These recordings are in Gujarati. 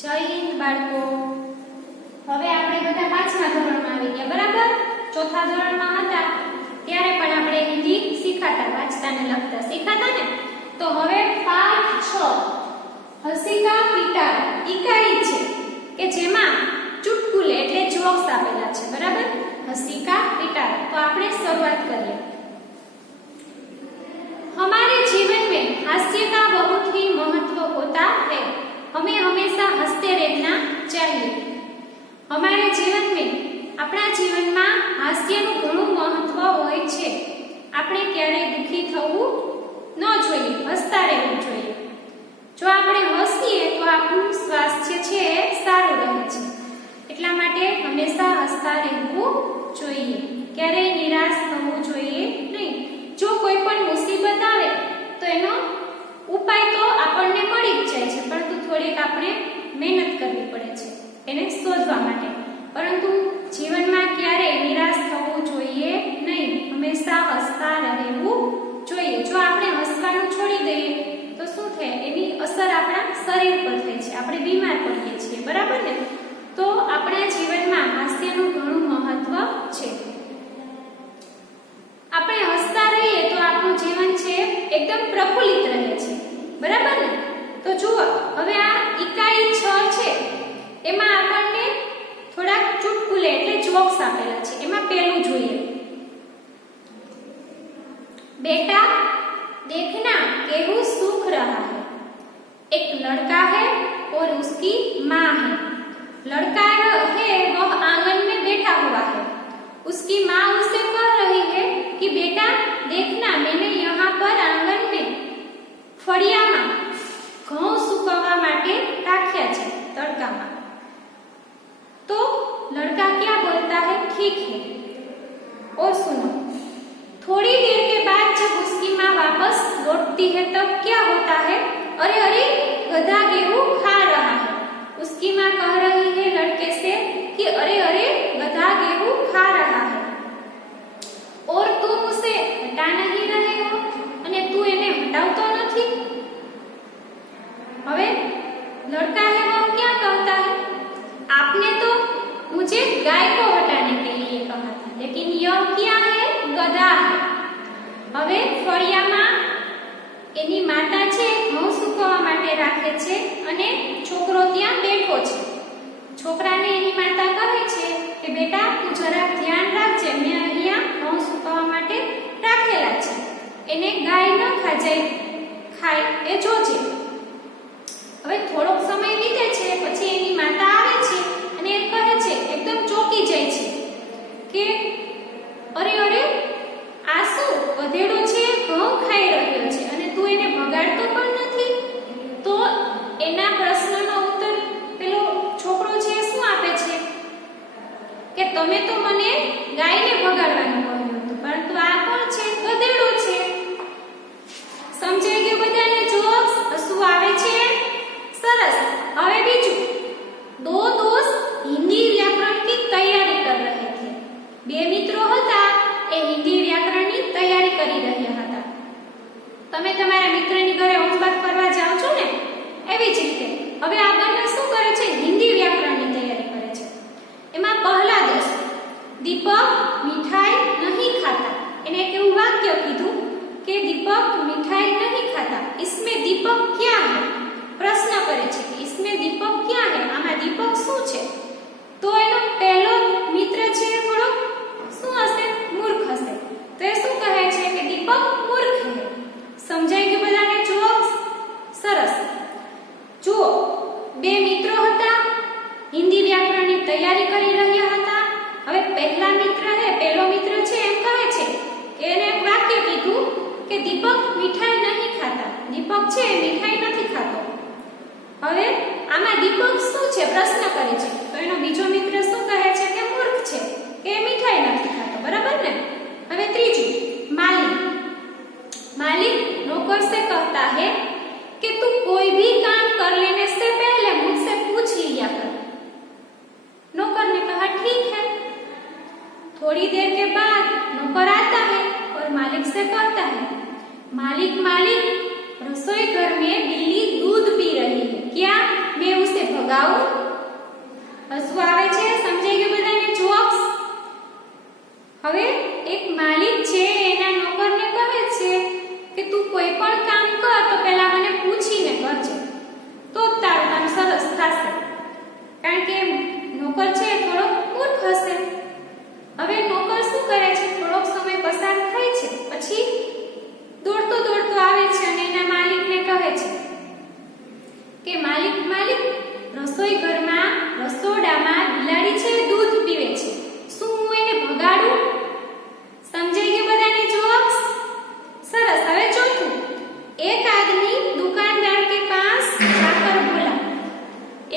જય હિન્દ બાળકો। હવે આપણે બધા પાંચમા ધોરણમાં આવી ગયા, બરાબર? ચોથા ધોરણમાં હતા ત્યારે પણ આપણે હિન્દી શીખાતા, વાંચતા ને લખતા શીખાતા ને। તો હવે પાઠ 6 હસી કા પિટાર ઇકાઈ છે કે જેમાં ચુટકુલે એટલે જોક્સ આપેલા છે, બરાબર? હસી કા પિટાર। તો આપણે શરૂઆત કરીએ। हमारे जीवन में हास्य का बहुत ही महत्व होता है, हमें हमेशा हंसते रहना चाहिए। हमारे जीवन में अपना जीवन में हास्यનું ઘણું મહત્વ હોય છે। આપણે ક્યારેય દુખી થવું ન જોઈએ, હસતા રહેવું જોઈએ। જો આપણે હસીએ તો આપણું સ્વાસ્થ્ય છે સારું રહે છે, એટલા માટે હંમેશા હસતા રહેવું જોઈએ, ક્યારેય નિરાશ થવું જોઈએ નહીં। જો કોઈ પણ મુસીબત આવે તો એનો ઉપાય તો આપણને મળી જ જાય છે, પરંતુ થોડીક આપણે મહેનત કરવી પડે છે એને શોધવા માટે। પરંતુ જીવનમાં ક્યારેય નિરાશ થવું જોઈએ નહીં, હંમેશા હસતા રહેવું જોઈએ। જો આપણે હસવાનું છોડી દઈએ તો શું થાય, એની અસર આપણા શરીર પર થાય છે, આપણે બીમાર પડીએ છીએ, બરાબર ને? તો આપણા જીવનમાં હાસ્યનું ઘણું મહત્વ છે। આપણે હસતા રહીએ તો આપણું જીવન છે એકદમ પ્રફુલ્લિત રહે છે, બરાબર ને? તો જુઓ, હવે આ ઇકાઈ 6 છે એમાં આપણને થોડાક ચુટકુલે એટલે જોક્સ આપેલા છે। એમાં પહેલું જોઈએ। बेटा देखना केहू सूख रहा है, एक लड़का है और उसकी माँ है। लड़का है वह आंगन में बैठा हुआ है, उसकी माँ उसे कह रही है कि बेटा देखना मैंने यहाँ पर आंगन में फड़ियाમાં ઘઉં સુકવવા માટે રાખ્યા છે તડકામાં। तो लड़का क्या बोलता है, ठीक है। और सुनो, थोड़ी देर के बाद जब उसकी माँ वापस लौटती है तब क्या होता है, अरे अरे गधा गेहूं खा रहा है। उसकी माँ कह रही है लड़के से कि अरे अरे गधा गेहूं खा रहा है और तुम उसे हटा नहीं रहे हो, અને તું એને હટાવતો નથી। હવે लड़का है वो क्या कहता है, आपने तो मुझे गाय को हटाने के लिए कहा था, लेकिन यह क्या है, गधा है। હવે ફળિયામાં એની માતા છે ઘઉં સૂકવવા માટે રાખે છે અને છોકરો ત્યાં બેઠો છે। છોકરાને એની માતા કહે છે કે બેટા તું જરાક ધ્યાન રાખજે, મેં અહીંયા ઘઉં સૂકવવા માટે રાખેલા છે, એને ગાય ન ખાય એ જોજે। હવે થોડોક સમય વીતે છે, પછી એની માતા આવે છે અને એ કહે છે, એકદમ ચોકી જાય છે કે અરે અરે આ શું ગધેડો છે ઘઉં ખાઈ રહ્યો છે અને તું એને ભગાડતો પણ નથી। તો એના પ્રશ્નનો ઉત્તર પેલો છોકરો છે શું આપે છે કે તમે તો મને ગાયને ભગાડવાનું કહ્યું હતું, પરંતુ આ કોણ છે, ગધેડો છે। સમજાઈ ગયું બધાને જોક્સ? હસવું આવે છે? સરસ। હવે બીજું, दो दोस्त हिंदी व्याकरण की तैयारी कर रहे थे। બે મિત્રો હતા એ હિન્દી વ્યાકરણની તૈયારી કરી રહ્યા હતા। તમે તમારા મિત્રની ઘરે હોમવર્ક કરવા જાઓ છો ને, એવી જ રીતે હવે આ બંને શું કરે છે, હિન્દી વ્યાકરણની તૈયારી કરે છે। એમાં પહેલા दोस्त दीपक मिठाई नहीं खाता, એને એક એવું વાક્ય કીધું કે दीपक मिठाई नहीं खाता, इसमें दीपक क्या है, પ્રશ્ન કરે છે કે इसमें दीपक क्या है, આમાં દીપક શું છે? તો એનો પહેલો મિત્ર છે થોડો શું હશે, મૂર્ખ હશે। તો એ શું કહે છે કે દીપક મૂર્ખ છે। સમજાઈ ગયું બધાને જોક્સ? સરસ। જુઓ, બે મિત્રો હતા, હિન્દી વ્યાકરણની તૈયારી કરી રહ્યા હતા। હવે પહેલો મિત્ર છે એમ કહે છે કે એને એક વાક્ય કીધું કે દીપક મીઠાઈ નહીં खाता, દીપક છે મીઠાઈ નથી ખાતો। હવે આમાં દીપક શું છે પ્રશ્ન કરે છે, તો એનો બીજો મિત્ર શું કહે છે કે મૂર્ખ છે કે મીઠાઈ નથી ખાતો, બરાબર ને? હવે ત્રીજું, मालिक नौकर से कहता है कि तू कोई भी काम कर लेने से पहले मुझसे पूछ लिया कर। नौकर ने कहा ठीक है। थोड़ी देर के बाद नौकर आता है और मालिक से कहता है, मालिक मालिक रसोई घर में बिल्ली दूध पी रही है, क्या मैं उसे भगाऊं? હવે એક માલિક છે એના નોકરને કહે છે કે તું કોઈ પણ કામ કર તો પહેલા મને પૂછીને કરજે, તો જ તારું કામ સરસ થશે. કારણ કે નોકર છે થોડો મૂર્ખ હશે. હવે નોકર શું કરે છે, થોડોક સમય પસાર થાય છે, પછી દોડતો આવે છે અને એના માલિકને કહે છે કે માલિક રસોઈ ઘરમાં રસોડામાં બિલાડી છે દૂધ પીવે છે, શું હું એને ભગાડું? સમજાઈ ગયું બધાને જોક્સ? સરસ. હવે ચોથું, એક આદમી દુકાનદાર કે પાસ જાકર બોલા.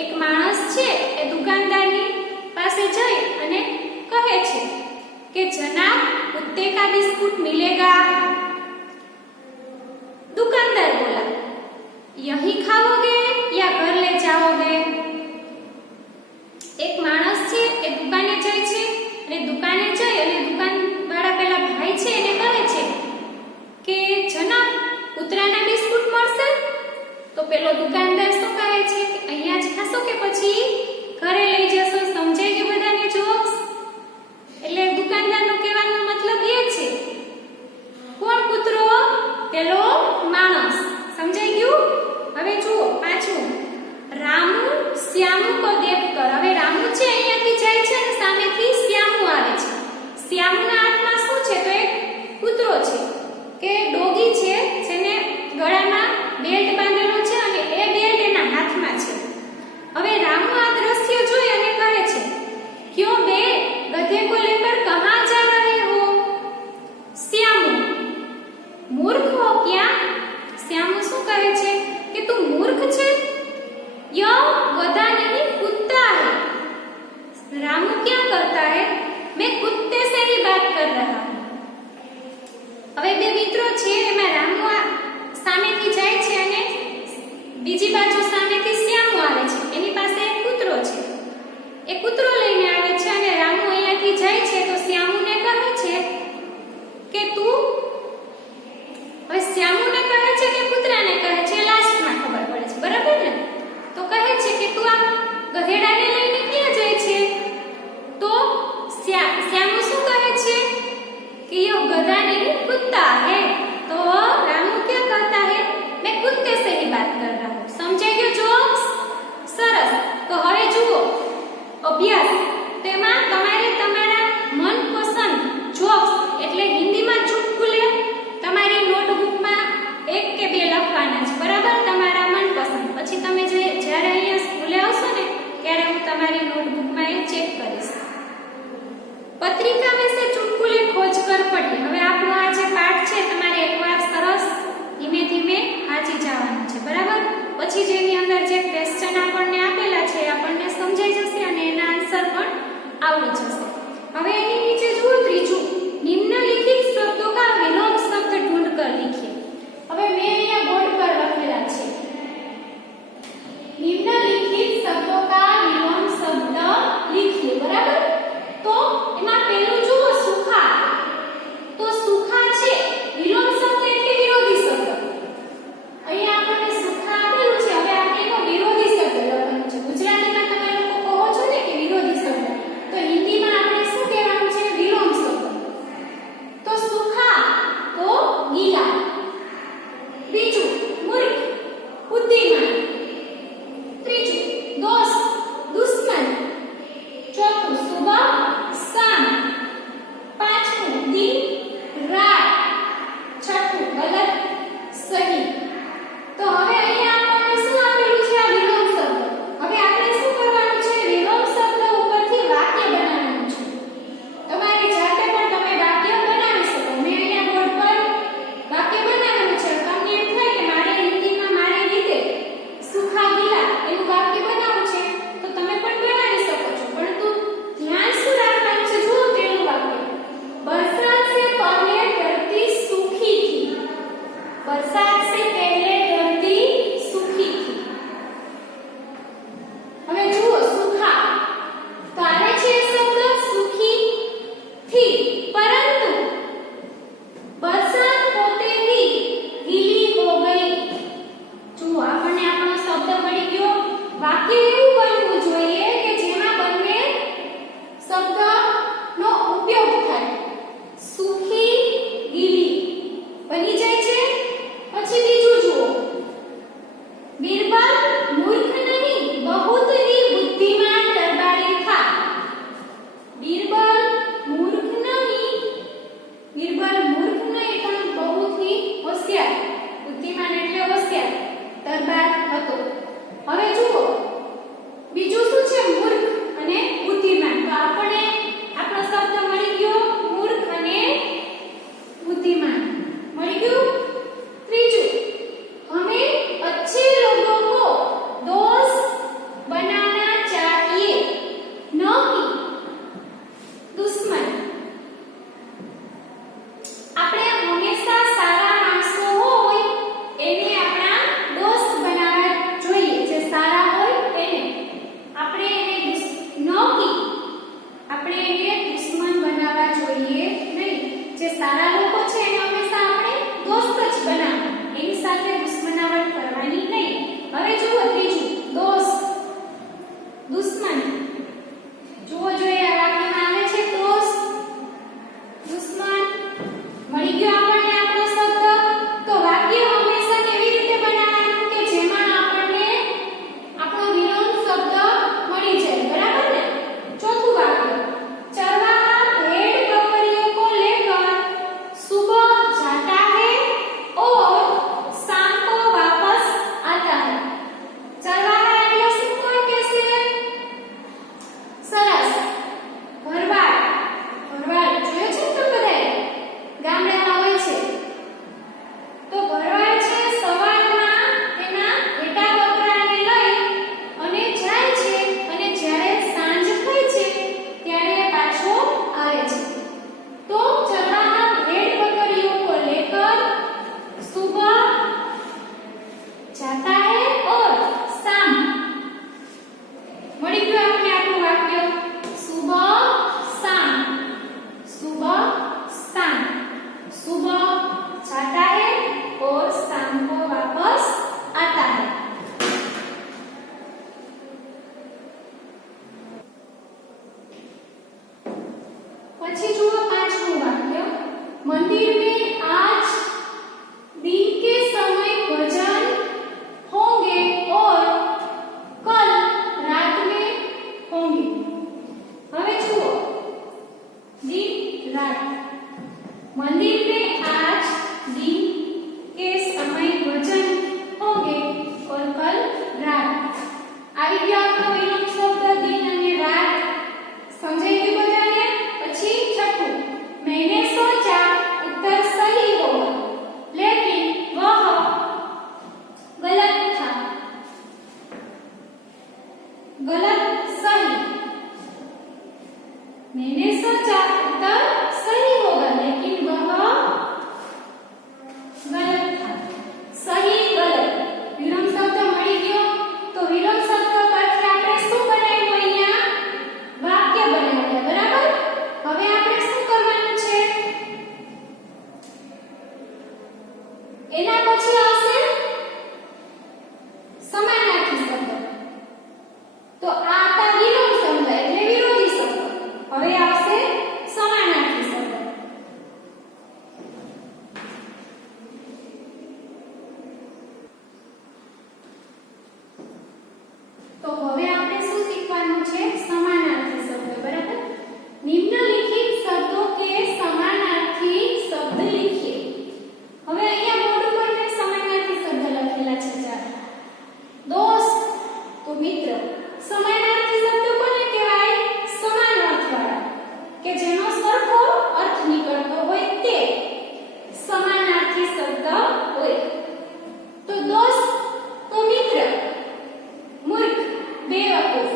એક માણસ છે એ દુકાનદારની પાસે જઈ અને કહે છે કે જનાબ कुत्ते का बिस्कुट मिलेगा? दुकानदार बोला यही खाओगे या घर ले जाओगे? एक माणस છે એ દુકાને જાય છે અને દુકાને જઈ અને દુકાનવાળા પેલા ભાઈ છે એને કહે છે કે જનાબ કૂતરાના બિસ્કુટ મળશે? તો પેલો દુકાનદાર શું કહે છે કે અહીંયા જ ખાશો કે પછી ઘરે લઈ જશો? સમજાઈ ગયું બધાને જોક્સ? એટલે દુકાનદારનો કહેવાનો મતલબ એ છે, કોણ કૂતરો? પેલો માણસ. સમજાઈ ગયું? હવે જુઓ પાછું, રામુ શ્યામુ કો દેખકર. હવે રામુ છે અહીંયાથી જાય છે અને સામેથી શ્યામુ આવે છે. શ્યામુના હાથમાં શું છે? તો એક કૂતરો છે કે ડોગી છે જેને ગળામાં બેલ્ટ બાંધેલો છે અને એ બેલ્ટ એના હાથમાં છે. હવે રામુ આ દ્રશ્ય જોઈ અને કહે છે ક્યો બે गधे को लेकर कहां जा रहे हो? श्यामू मूर्ख हो क्या? श्यामू શું કહે છે કે તું મૂર્ખ છે? यह गधा नहीं कुत्ता है. रामू क्या करता है? मैं कुत्ते से ही बात कर रहा हूं. હવે બે મિત્રો છે એમાં રામુ સામેથી જાય છે અને બીજી બાજુ સામેથી શ્યામુ આવે છે. એની પાસે એક કૂતરો છે. એ કૂતરો લઈને આવે છે અને રામુ અહીંયાથી જાય છે તો શ્યામુને કહે છે કે તું, હવે શ્યામુને કહે છે કે કૂતરાને કહે છે, લાસ્ટમાં ખબર પડે છે, બરાબર ને? તો કહે છે કે તું આ ગધેડાને લઈને ક્યાં જાય છે? તો શ્યામુ શું કહે છે कि ये गधा नहीं कुत्ता है. तो रामू क्या कहता है? मैं कुत्ते से ही बात कर रहा हूँ. समझाई गयो जोक्स? सरस. तो હવે જુઓ અભ્યાસ. તેમાં તમારે તમારા મનપસંદ જોક્સ એટલે હિન્દીમાં ચુટકુલે તમારી નોટબુકમાં 1 કે 2 લખવાના છે, બરાબર? તમારા મનપસંદ. પછી તમે જ્યારે અહીંયા સ્કૂલે આવશો ને ત્યારે હું તમારી નોટબુકમાં એ ચેક કરીશ. પત્રિકા में से चुटकुले खोज कर पढ़िए. હવે આપણો આ જે પાઠ છે તમારે એકવાર સરસ ધીમે ધીમે વાંચી જવાનું છે, બરાબર? પછી જેની અંદર જે ક્વેશ્ચન આપણને આપેલા છે આપણને સમજાઈ જશે અને એના આન્સર પણ આવડી જશે. હવે એની નીચે જુઓ ત્રીજું, નિમ્નલિખિત શબ્દો का विलोम शब्द ढूंढ कर लिखिए. હવે મેં અહીંયા બોર્ડ પર લખેલા છે નિમ્નલિખિત શબ્દો का विलोम शब्द लिखिए, बराबर? तो એમાં પહેલું જુઓ સુખા. તો સુખા છે વિલોમ શબ્દ એટલે વિરોધી શબ્દ. અહીંયા આપણને સુખા આપેલું છે. હવે આપણે એનો વિરોધી શબ્દ લખવાનો છે. ગુજરાતીમાં તમે લોકો કહો છો ને કે વિરોધી શબ્દ, તો હિન્દીમાં આપણે શું કહેવાનું છે? વિલોમ શબ્દ. તો સુખા તો ગીલા. બીજું મૂર્ખ બુદ્ધિમાન. ત્રીજું દોસ્ત દુશ્મન. ચોથું સુબહ शाम. पांचवुं दिन रात. छठुं गलत सही. तो હવે અહીંયા આપણને શું આપેલું છે? આ વિલોમ શબ્દ. હવે આપણે શું કરવાનું છે? વિલોમ શબ્દ ઉપરથી વાક્ય બનાવવાનું છે. તમારી જાતે પણ તમે વાક્ય બનાવી શકો. મેં અહીંયા બોર્ડ પર વાક્ય બનાવેલું છે. તમને એમ થાય કે મારે હિન્દીમાં મારી રીતે સુખા ગીલા એનું વાક્ય બનાવવું છે તો તમે પણ બનાવી શકો છો. પરંતુ ધ્યાન શું રાખવાનું છે? જુઓ પેલું વાક્ય, बरसात से पहले धरती सूखी थी. बरसात से पहले धरती सूखी थी. હવે જુઓ સુખા તો આવે છે શબ્દ सूखी थी, परंतु बरसात होते ही गीली हो गई. જુઓ આપણને આપણો શબ્દ મળી ગયો. વાક્ય એવું બનવું જોઈએ કે જેમાં બંને શબ્દનો ઉપયોગ થાય. પછી જુઓ પાંચમું વાક્ય, મંદિર में आज दिन के समय भजन होंगे और कल रात में होंगे। હવે જુઓ दिन रात, मंदिर में आज दिन के समय भजन होंगे और कल रात। આવી ગયો આપણો વિલોમ શબ્દ दिन અને रात, સમજાઈ ગયું બધાને? પછી છઠ્ઠું, मैंने सोचा उत्तर सही होगा लेकिन वह गलत था। गलत सही, मैंने सोचा उत्तर सही होगा लेकिन वह गलत था। सही गलत विलोम शब्द મળી ગયો। તો વિલોમ શબ્દ પરથી આપણે શું બનાવ્યું? અહીંયા વાક્ય બનાવ્યા, બરાબર? હવે આપણે શું કરવાનું છે? એના પછી આવશે સમાનાર્થી શબ્દ। તો આ હતા વિલોમ શબ્દ એટલે વિરોધી શબ્દ। હવે આવશે સમાનાર્થી શબ્દ। તો હવે આપણે શું શીખવાનું છે? સમાનાર્થી શબ્દ, બરાબર? निम्नलिखित शब्दों के समानार्थी शब्द लिखिए। હવે અહીંયા બોર્ડ ઉપર મેં સમાનાર્થી શબ્દ લખેલા છે ચાર। दोस्त तो मित्र, समानार्थी शब्द કોને કહેવાય? સમાન અર્થવાળા, કે જેનો સરખો અર્થ નીકળતો હોય તે સમાનાર્થી શબ્દ હોય। તો दोस्त तो मित्र, मूर्ख बेवकूफ,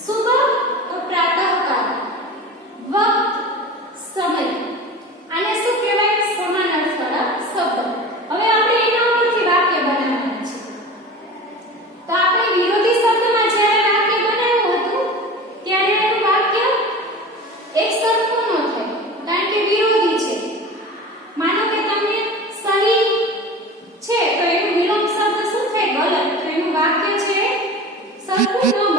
सुबह तो प्रातःकाल, वक्त समय, આને શું કહેવાય? સમાન અર્થવાળા શબ્દ। હવે આપણે એના ઉપરથી વાક્ય બનાવવાના છે। તો આપણે વિરોધી શબ્દમાં જ્યારે વાક્ય બનાવ્યું હતું ત્યારે એનું વાક્ય એક સરખું ન થાય, કારણ કે વિરોધી છે। માનો કે તમને સહી છે તો એનું વિલોમ શબ્દ શું થાય? ગલત, તો એનું વાક્ય છે સરખું ન